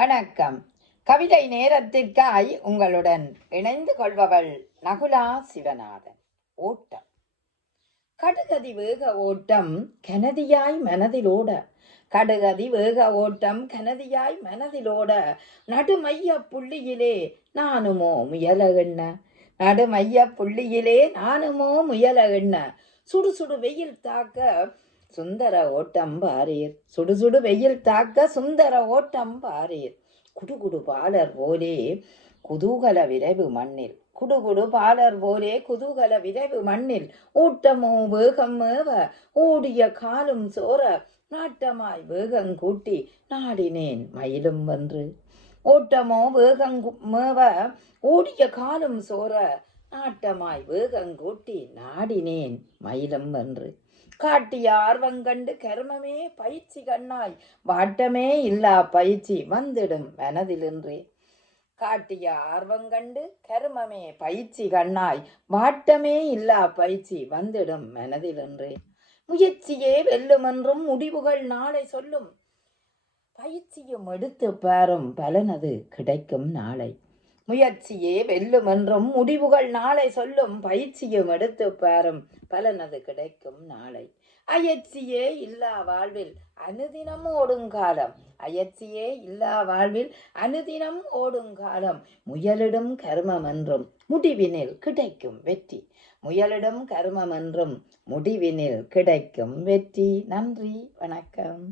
வணக்கம். கவிதை நேரத்திற்காய் உங்களுடன் இணைந்து கொள்பவள் நகுலா சிவநாதன். ஓட்டம். கடுகதி வேக ஓட்டம் கனதியாய் மனதிலோட. கடுகதி வேக ஓட்டம் கனதியாய் மனதிலோட. நடுமைய புள்ளியிலே நானுமோ முயல எண்ண. நடுமைய புள்ளியிலே நானுமோ முயல எண்ண. சுடு சுடு வெயில் தாக்க சுந்தர ஓட்டம் பாரீர். சுடுசுடு வெயில் தாக்க சுந்தர ஓட்டம் பாரீர். குடுகுடு பாலர் போலே குதூகல விரைவு மண்ணில். குடுகுடு பாலர் போலே குதூகல விரைவு மண்ணில். ஊட்டமோ வேகம் மேவ ஊடிய காலும் சோர நாட்டமாய் வேகம் கூட்டி நாடினேன் மயிலும் வென்று. ஓட்டமோ வேகம் மேவ ஊடிய காலும் சோர நாட்டமாய் வேகங்கூட்டி நாடினேன் மயிலம் வென்று. காட்டிய ஆர்வங்கண்டு கருமமே பயிற்சி கண்ணாய் வாட்டமே இல்லா பயிற்சி வந்திடும் மனதிலின்றே. காட்டிய ஆர்வங்கண்டு கருமமே பயிற்சி கண்ணாய் வாட்டமே இல்லா பயிற்சி வந்திடும் மனதிலென்றே. முயற்சியே வெல்லுமென்றும் முடிவுகள் நாளை சொல்லும். பயிற்சியும் எடுத்து பாரும் பலனது கிடைக்கும் நாளை. முயற்சியே வெல்லும் என்றும் முடிவுகள் நாளை சொல்லும் பயிற்சியும் எடுத்து பாரும். பலனது கிடைக்கும் நாளை. அயற்சியே இல்லா வாழ்வில் அனுதினம் ஓடுங்காலம் அயற்சியே இல்லா வாழ்வில் அனுதினம் ஓடுங்காலம் முயலிடும் கர்மம் என்றும் முடிவினில் கிடைக்கும் வெற்றி. முயலிடும் கர்மம் என்றும் முடிவினில் கிடைக்கும் வெற்றி. நன்றி வணக்கம்.